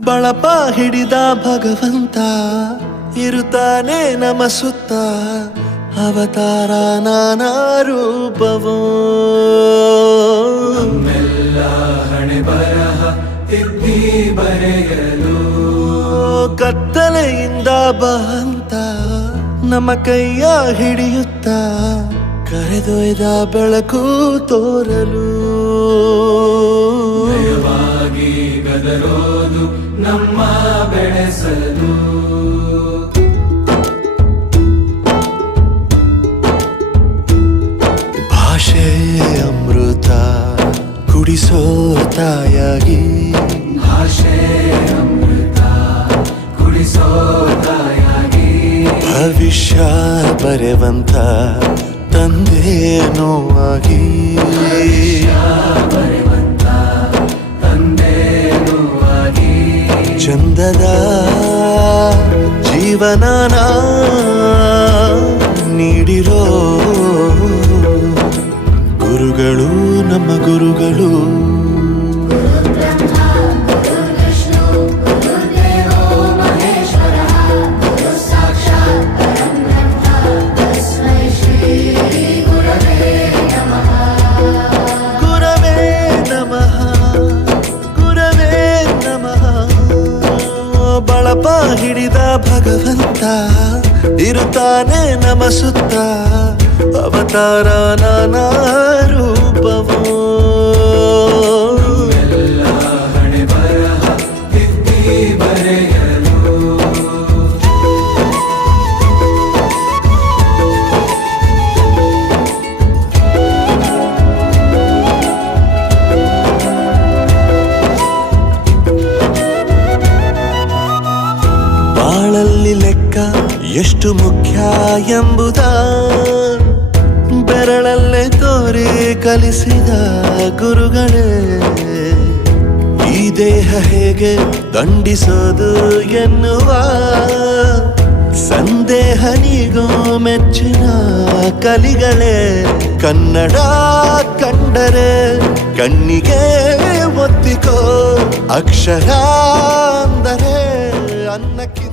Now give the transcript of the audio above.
ಬಳಪ ಹಿಡಿದ ಭಗವಂತ ಇರುತ್ತಾನೆ ನಮ ಸುತ್ತ ಅವತಾರ ನಾನಾ ರೂಪವೋ ನಮ್ಮೆಲ್ಲ ಹಣೆ ಬರಹ ತಿದ್ದಿ ಬರೆಯಲು ಕತ್ತಲೆಯಿಂದ ಬಂತ ನಮ್ಮ ಕೈಯ ಹಿಡಿಯುತ್ತ ಕರೆದೊಯ್ದ ಬೆಳಕು ತೋರಲು ನಯವಾಗಿ ಗದರೋದು ನಮ್ಮ ಬೆಳೆಸಲು ಭಾಷೆ ಅಮೃತ ಕುಡಿಸೋ ತಾಯಾಗಿ ಭಾಷೆ ಅಮೃತ ಕುಡಿಸೋ ತಾಯಾಗಿ ಭವಿಷ್ಯ ಬರೆವಂತ ತಂದೇನೋ ಆಗಿ ಬರೆವಂತ ತಂದೇನೂ ಆಗಿ ಚಂದದ ಜೀವನನ ನೀಡಿರೋ ಗುರುಗಳು ನಮ್ಮ ಗುರುಗಳು ಗುರವೇ ನಮಃ ಗುರವೇ ನಮಃ ಬಳಪ ಹಿಡಿದ ಭಗವಂತ ಇರುತ್ತಾನೆ ನಮ ಸುತ್ತ ಅವತಾರ ನಾನಾ ರೂಪವೋ ಎಲ್ಲ ಹಣೆ ಬರಹ ತಿದ್ದಿ ಬರೆಯಲು ಬಾಳಲ್ಲಿ ಲೆಕ್ಕ ಎಷ್ಟು ಮುಖ್ಯ ಎಂಬುದ ಬೆರಳಲ್ಲೇ ತೋರಿ ಕಲಿಸಿದ ಗುರುಗಳೇ ಈ ದೇಹ ಹೇಗೆ ದಂಡಿಸೋದು ಎನ್ನುವ ಸಂದೇಹ ನೀಗೋ ಮೆಚ್ಚಿನ ಕಲಿಗಳೇ ಕನ್ನಡ ಕಂಡರೆ ಕಣ್ಣಿಗೆ ಒತ್ತಿಕೋ ಅಕ್ಷರ ಅಂದರೆ ಅನ್ನಕ್ಕೆ